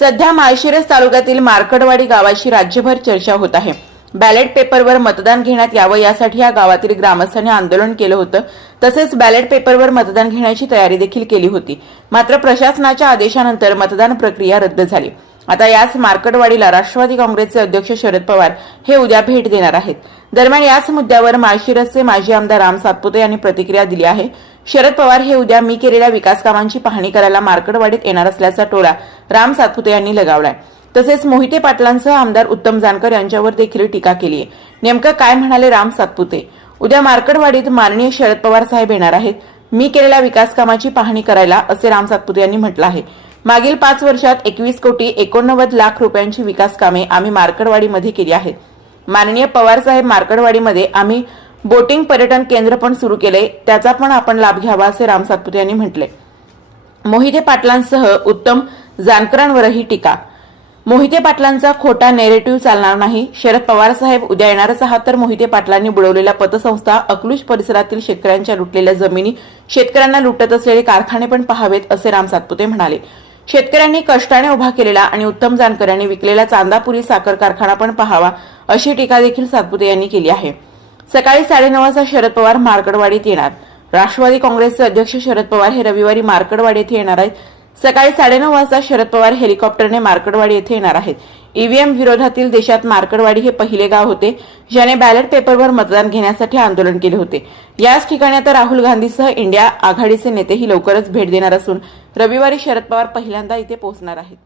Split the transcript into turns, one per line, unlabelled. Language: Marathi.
सध्या माळशिरस तालुक्यातील मार्कडवाडी गावाची राज्यभर चर्चा होत आहे. बॅलेट पेपरवर मतदान घेण्यात यावं यासाठी या गावातील ग्रामस्थांनी आंदोलन केलं होतं. तसेच बॅलेट पेपरवर मतदान घेण्याची तयारी देखील केली होती. मात्र प्रशासनाच्या आदेशानंतर मतदान प्रक्रिया रद्द झाली. आता याच मार्कडवाडीला राष्ट्रवादी काँग्रेसचे अध्यक्ष शरद पवार हे उद्या भेट देणार आहेत. दरम्यान याच मुद्द्यावर माळशिरसचे माजी आमदार राम सातपुते यांनी प्रतिक्रिया दिली आहे. शरद पवार हे उद्या मी केलेल्या विकास कामांची पाहणी करायला मार्कडवाडीत येणार असल्याचा टोला राम सातपुते यांनी लगावलाय. तसेच मोहिते पाटलांसह आमदार उत्तम जानकर यांच्यावर देखील टीका केली आहे. नेमकं काय म्हणाले राम सातपुते? उद्या मार्कडवाडीत माननीय शरद पवार साहेब येणार आहेत. मी केलेल्या विकास कामाची पाहणी करायला असे राम सातपुते यांनी म्हटलं आहे. मागील पाच वर्षात एकवीस कोटी एकोणनव्वद लाख रुपयांची विकास कामे आम्ही मार्कडवाडीमध्ये केली आहेत. माननीय पवार साहेब मार्कडवाडीमध्ये आम्ही बोटिंग पर्यटन केंद्र पण सुरू केले. त्याचा पण आपण लाभ घ्यावा असे राम सातपुते यांनी म्हटले. मोहिते पाटलांसह उत्तम जानकरांवरही टीका. मोहिते पाटलांचा खोटा नेरेटिव्ह चालणार नाही. शरद पवार साहेब उद्या येणारच आहात तर मोहिते पाटलांनी बुडवलेल्या पतसंस्था अकलूज परिसरातील शेतकऱ्यांच्या लुटलेल्या जमिनी शेतकऱ्यांना लुटत असलेले कारखाने पण पहावेत असे राम सातपुते म्हणाले. शेतकऱ्यांनी कष्टाने उभा केलेला आणि उत्तम जानकर यांनी विकलेला चांदापुरी साखर कारखाना पण पहावा अशी टीका देखील सातपुते यांनी केली आहे. सकाळी साडेनऊ वाजता शरद पवार मार्कडवाडीत येणार. राष्ट्रवादी काँग्रेसचे अध्यक्ष शरद पवार हे रविवारी मार्कडवाडी येथे येणार आहेत. सकाळी साडेनऊ वाजता शरद पवार हेलिकॉप्टरने मार्कडवाडी येथे येणार आहेत. ईव्हीएम विरोधातील देशात मार्कडवाडी हे पहिले गाव होते ज्याने बॅलेट पेपरवर मतदान घेण्यासाठी आंदोलन केले होते. याच ठिकाणी आता राहुल गांधीसह इंडिया आघाडीचे नेतेही लवकरच भेट देणार असून रविवारी शरद पवार पहिल्यांदा इथे पोहोचणार आहेत.